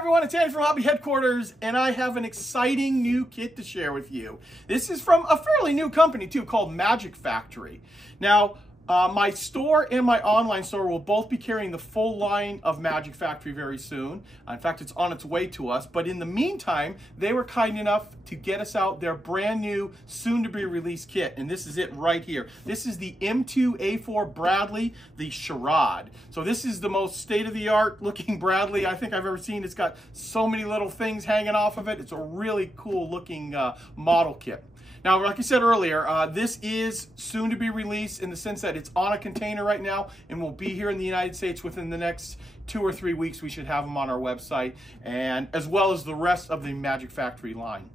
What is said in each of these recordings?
everyone, it's Andy from Hobby Headquarters, and I have an exciting new kit to share with you. This is from a fairly new company too, called Magic Factory. Now, my store and my online store will both be carrying the full line of Magic Factory very soon. In fact, it's on its way to us. But in the meantime, they were kind enough to get us out their brand new, soon-to-be released kit. And this is it right here. This is the M2A4 Bradley, the M-SHORAD. So this is the most state-of-the-art looking Bradley I think I've ever seen. It's got so many little things hanging off of it. It's a really cool looking model kit. Now, like I said earlier, this is soon to be released in the sense that it's on a container right now and will be here in the United States within the next 2 or 3 weeks. We should have them on our website, and as well as the rest of the Magic Factory line.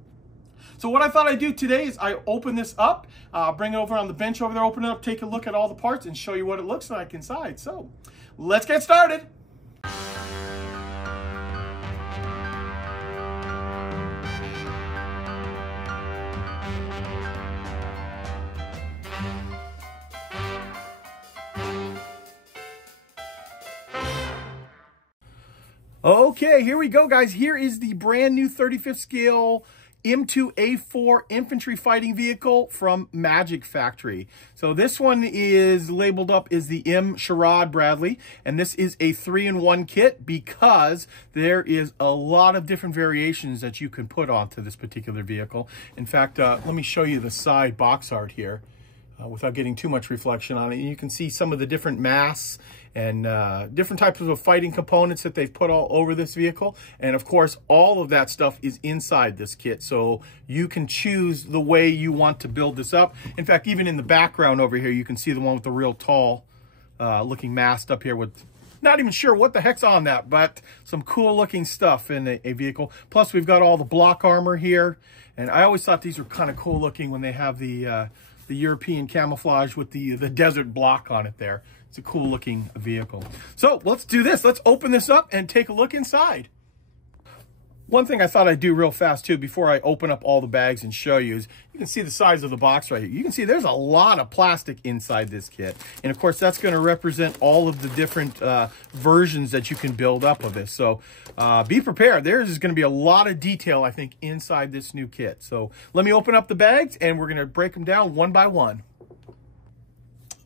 So what I thought I'd do today is I open this up, bring it over on the bench over there, open it up, take a look at all the parts, and show you what it looks like inside. So let's get started. Okay, here we go, guys. Here is the brand new 35th scale M2A4 infantry fighting vehicle from Magic Factory. So this one is labeled up as the M-SHORAD Bradley, and this is a 3-in-1 kit because there is a lot of different variations that you can put onto this particular vehicle. In fact, let me show you the side box art here. Without getting too much reflection on it. You can see some of the different masks and different types of fighting components that they've put all over this vehicle. And of course, all of that stuff is inside this kit. So you can choose the way you want to build this up. In fact, even in the background over here, you can see the one with the real tall looking mast up here with not even sure what the heck's on that, but some cool looking stuff in a vehicle. Plus, we've got all the block armor here. And I always thought these were kind of cool looking when they have the European camouflage with the desert block on it there. It's a cool looking vehicle. So let's do this. Let's open this up and take a look inside. One thing I thought I'd do real fast too before I open up all the bags and show you is you can see the size of the box right here. You can see there's a lot of plastic inside this kit. And of course, that's going to represent all of the different versions that you can build up of this. So be prepared. There's going to be a lot of detail, I think, inside this new kit. So let me open up the bags and we're going to break them down one by one.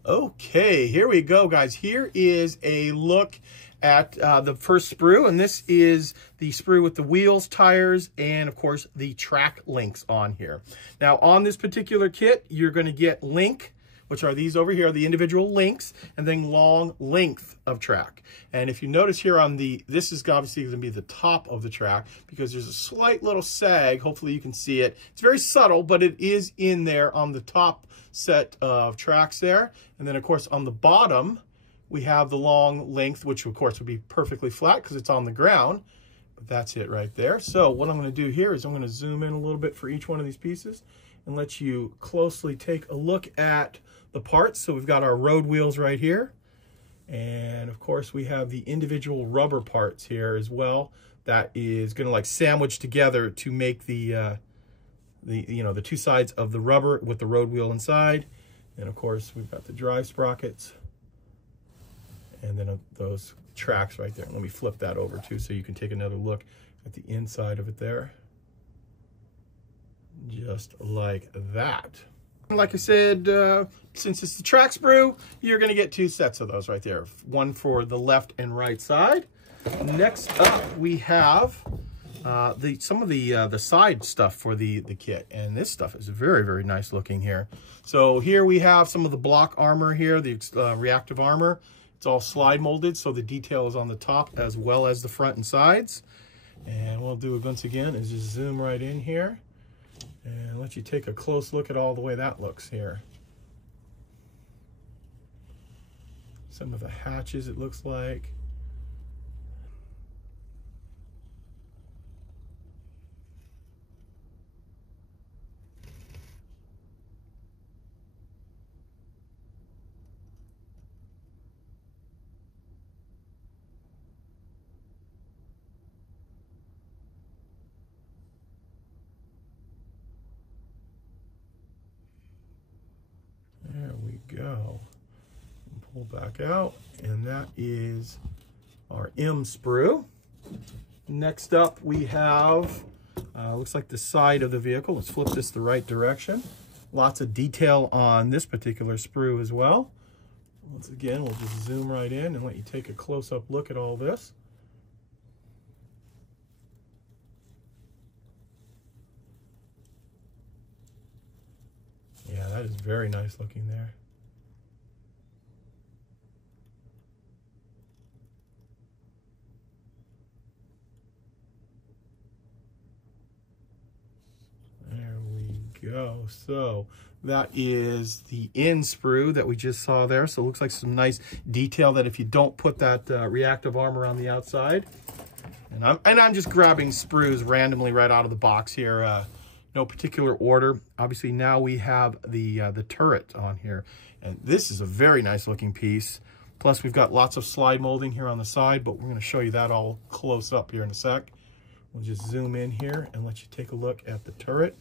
Okay, here we go, guys. Here is a look at the first sprue, and this is the sprue with the wheels, tires, and of course the track links on here. Now on this particular kit, you're going to get link, which are these over here, the individual links, and then long length of track. And if you notice here on this is obviously going to be the top of the track because there's a slight little sag. Hopefully you can see it. It's very subtle, but it is in there on the top set of tracks there. And then of course on the bottom, we have the long length, which of course would be perfectly flat because it's on the ground. But that's it right there. So what I'm going to do here is I'm going to zoom in a little bit for each one of these pieces and let you closely take a look at the parts. So we've got our road wheels right here. And of course we have the individual rubber parts here as well. That is going to like sandwich together to make the two sides of the rubber with the road wheel inside. And of course we've got the drive sprockets. And then those tracks right there. Let me flip that over too so you can take another look at the inside of it there. Just like that. Like I said, since it's the track sprue, you're going to get 2 sets of those right there. One for the left and right side. Next up, we have some of the side stuff for the kit. And this stuff is very, very nice looking here. So here we have some of the block armor here, the reactive armor. It's all slide molded, so the detail is on the top as well as the front and sides. And what I'll do once again is just zoom right in here and let you take a close look at all the way that looks here. Some of the hatches, it looks like. There we go. Pull back out, and that is our M sprue. Next up, we have, looks like the side of the vehicle. Let's flip this the right direction. Lots of detail on this particular sprue as well. Once again, we'll just zoom right in and let you take a close-up look at all this. Yeah, that is very nice looking there. There we go. So that is the in sprue that we just saw there. So it looks like some nice detail that if you don't put that reactive armor on the outside. And I'm just grabbing sprues randomly right out of the box here. No particular order. Obviously now we have the turret on here. And this is a very nice looking piece. Plus we've got lots of slide molding here on the side, but we're going to show you that all close up here in a sec. We'll just zoom in here and let you take a look at the turret.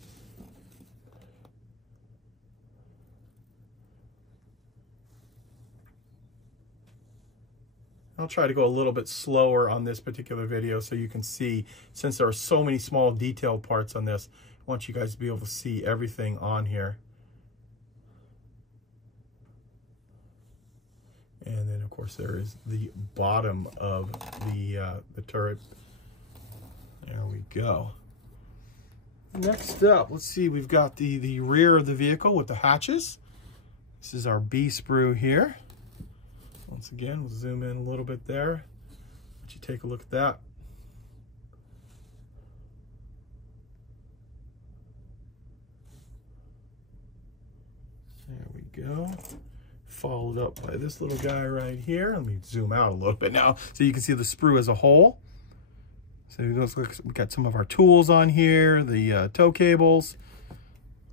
I'll try to go a little bit slower on this particular video so you can see, since there are so many small detailed parts on this, I want you guys to be able to see everything on here. And then of course there is the bottom of the turret. There we go. Next up, let's see, we've got the rear of the vehicle with the hatches. This is our B sprue here. Once again, we'll zoom in a little bit there. Let you take a look at that. There we go. Followed up by this little guy right here. Let me zoom out a little bit now so you can see the sprue as a whole. So it looks like we got some of our tools on here, the tow cables,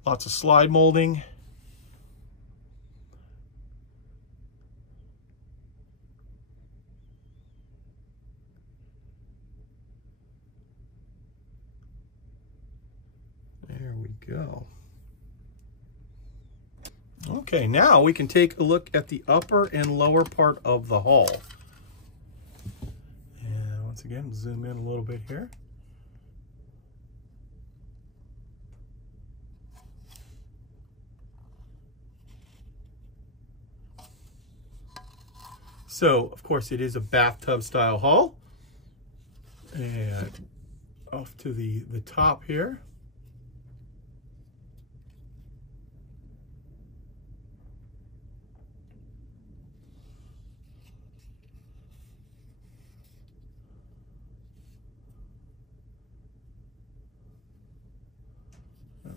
lots of slide molding. There we go. Okay, now we can take a look at the upper and lower part of the hull. And once again, zoom in a little bit here. So, of course, it is a bathtub style hull. And off to the top here.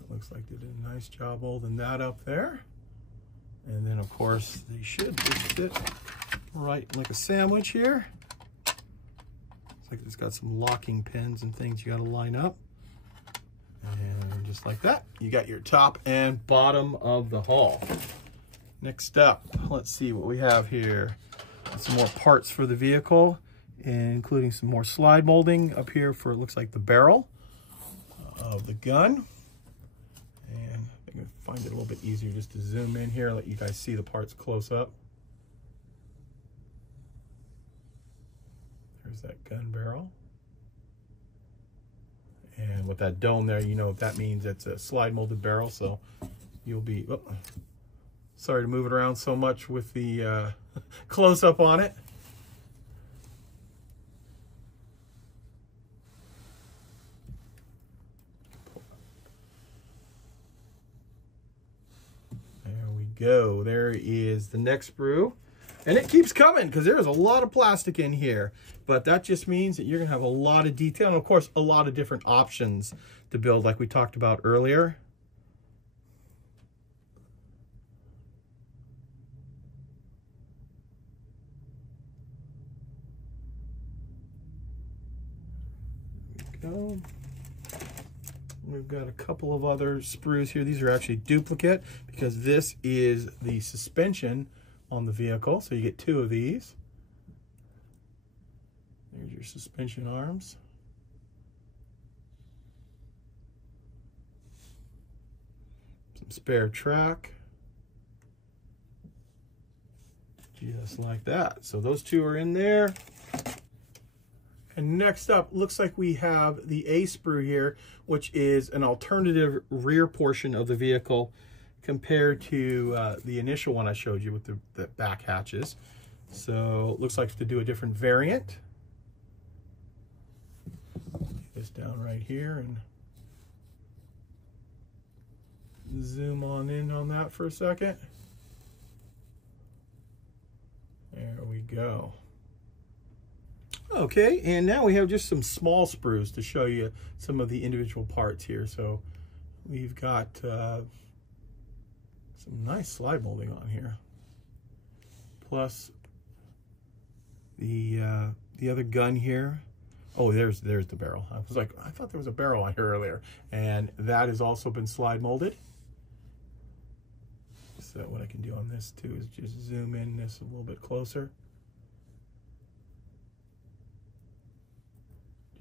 Looks like they did a nice job holding that up there. And then, of course, they should just fit right like a sandwich here. Looks like it's got some locking pins and things you got to line up. And just like that, you got your top and bottom of the hull. Next up, let's see what we have here. Some more parts for the vehicle, including some more slide molding up here for, it looks like, the barrel of the gun. And I can find it a little bit easier just to zoom in here, let you guys see the parts close up. There's that gun barrel. And with that dome there, you know what that means. It's a slide molded barrel, so you'll be, oh, sorry to move it around so much with the close up on it. Go. There is the next sprue, and it keeps coming because there's a lot of plastic in here, but that just means that you're gonna have a lot of detail and of course a lot of different options to build, like we talked about earlier. There we go. We've got a couple of other sprues here. These are actually duplicate because this is the suspension on the vehicle. So you get two of these. There's your suspension arms. Some spare track. Just like that. So those two are in there. And next up, looks like we have the A sprue here, which is an alternative rear portion of the vehicle compared to the initial one I showed you with the back hatches. So it looks like to do a different variant. Get this down right here and zoom on in on that for a second. There we go. Okay, and now we have just some small sprues to show you some of the individual parts here. So we've got some nice slide molding on here. Plus the other gun here. Oh, there's the barrel. I was like, I thought there was a barrel on here earlier. And that has also been slide molded. So what I can do on this too is just zoom in this a little bit closer.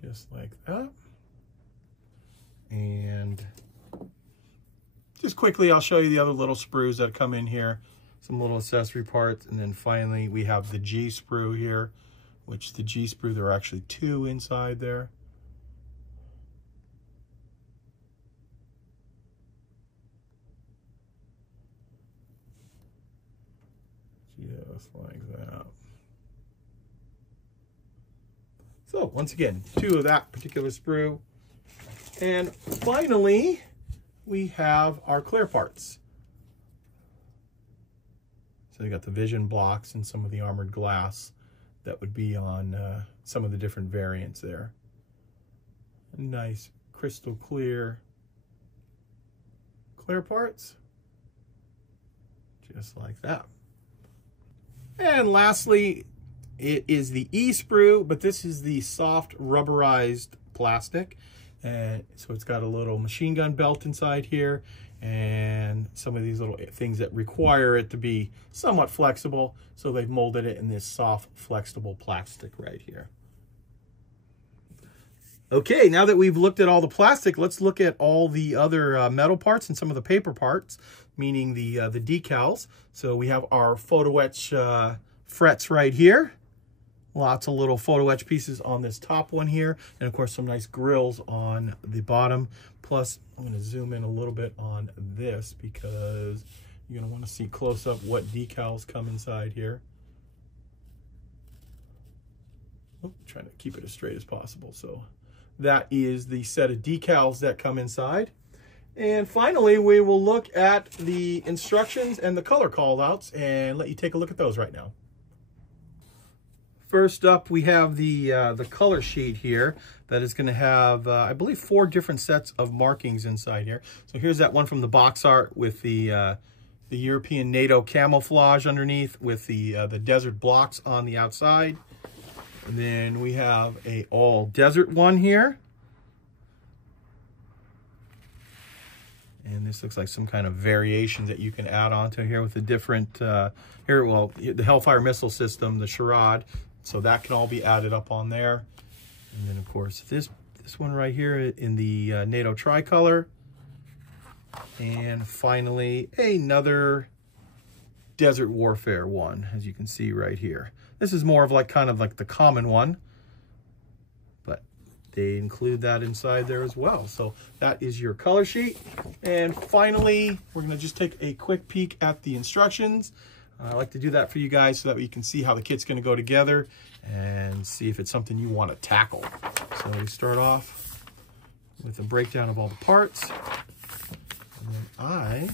Just like that. And just quickly, I'll show you the other little sprues that come in here, some little accessory parts. And then finally, we have the G sprue here, which the G sprue, there are actually two inside there. Just like that. So once again, two of that particular sprue. And finally, we have our clear parts. So you got the vision blocks and some of the armored glass that would be on some of the different variants there. Nice crystal clear parts. Just like that. And lastly, it is the E sprue, but this is the soft rubberized plastic. And so it's got a little machine gun belt inside here and some of these little things that require it to be somewhat flexible. So they've molded it in this soft, flexible plastic right here. Okay, now that we've looked at all the plastic, let's look at all the other metal parts and some of the paper parts, meaning the decals. So we have our photo etch frets right here. Lots of little photo etch pieces on this top one here. And of course, some nice grills on the bottom. Plus, I'm going to zoom in a little bit on this because you're going to want to see close up what decals come inside here. Oh, trying to keep it as straight as possible. So that is the set of decals that come inside. And finally, we will look at the instructions and the color callouts and let you take a look at those right now. First up, we have the color sheet here that is going to have, I believe, 4 different sets of markings inside here. So here's that one from the box art with the European NATO camouflage underneath with the desert blocks on the outside. And then we have a all desert one here. And this looks like some kind of variation that you can add onto here with the different, the Hellfire missile system, the M-SHORAD. So that can all be added up on there. And then, of course, this one right here in the NATO tricolor. And finally, another Desert Warfare one, as you can see right here. This is more of like kind of like the common one, but they include that inside there as well. So that is your color sheet. And finally, we're going to just take a quick peek at the instructions. I like to do that for you guys so that you can see how the kit's going to go together and see if it's something you want to tackle. So we start off with a breakdown of all the parts. And then I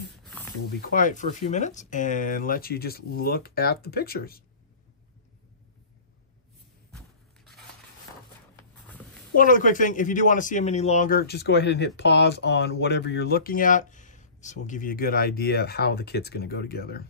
will be quiet for a few minutes and let you just look at the pictures. One other quick thing, if you do want to see them any longer, just go ahead and hit pause on whatever you're looking at. This will give you a good idea of how the kit's going to go together.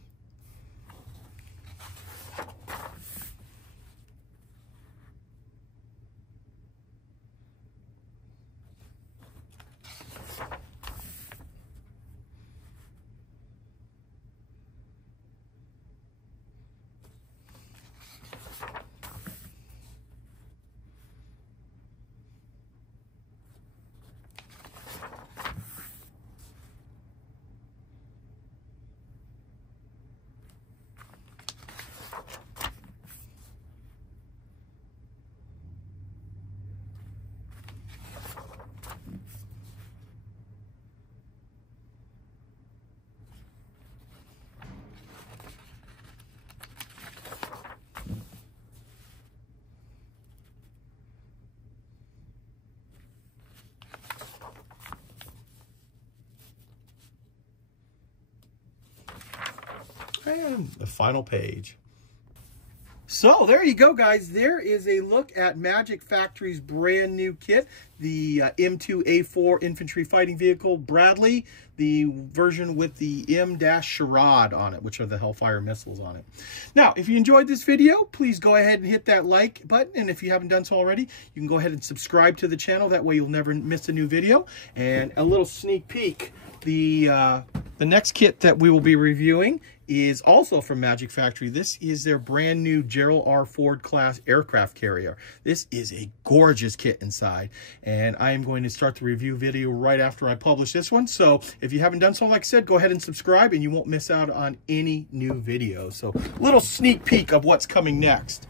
And the final page. So there you go, guys. There is a look at Magic Factory's brand new kit, the M2A4 Infantry Fighting Vehicle Bradley, the version with the M-SHORAD on it, which are the Hellfire missiles on it. Now, if you enjoyed this video, please go ahead and hit that like button. And if you haven't done so already, you can go ahead and subscribe to the channel. That way you'll never miss a new video. And a little sneak peek, the next kit that we will be reviewing is also from Magic Factory. This is their brand new Gerald R. Ford class aircraft carrier. This is a gorgeous kit inside, and I am going to start the review video right after I publish this one. So if you haven't done so, like I said, go ahead and subscribe and you won't miss out on any new videos. So a little sneak peek of what's coming next.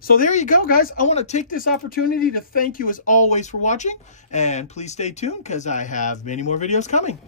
So there you go, guys. I want to take this opportunity to thank you as always for watching, and please stay tuned because I have many more videos coming.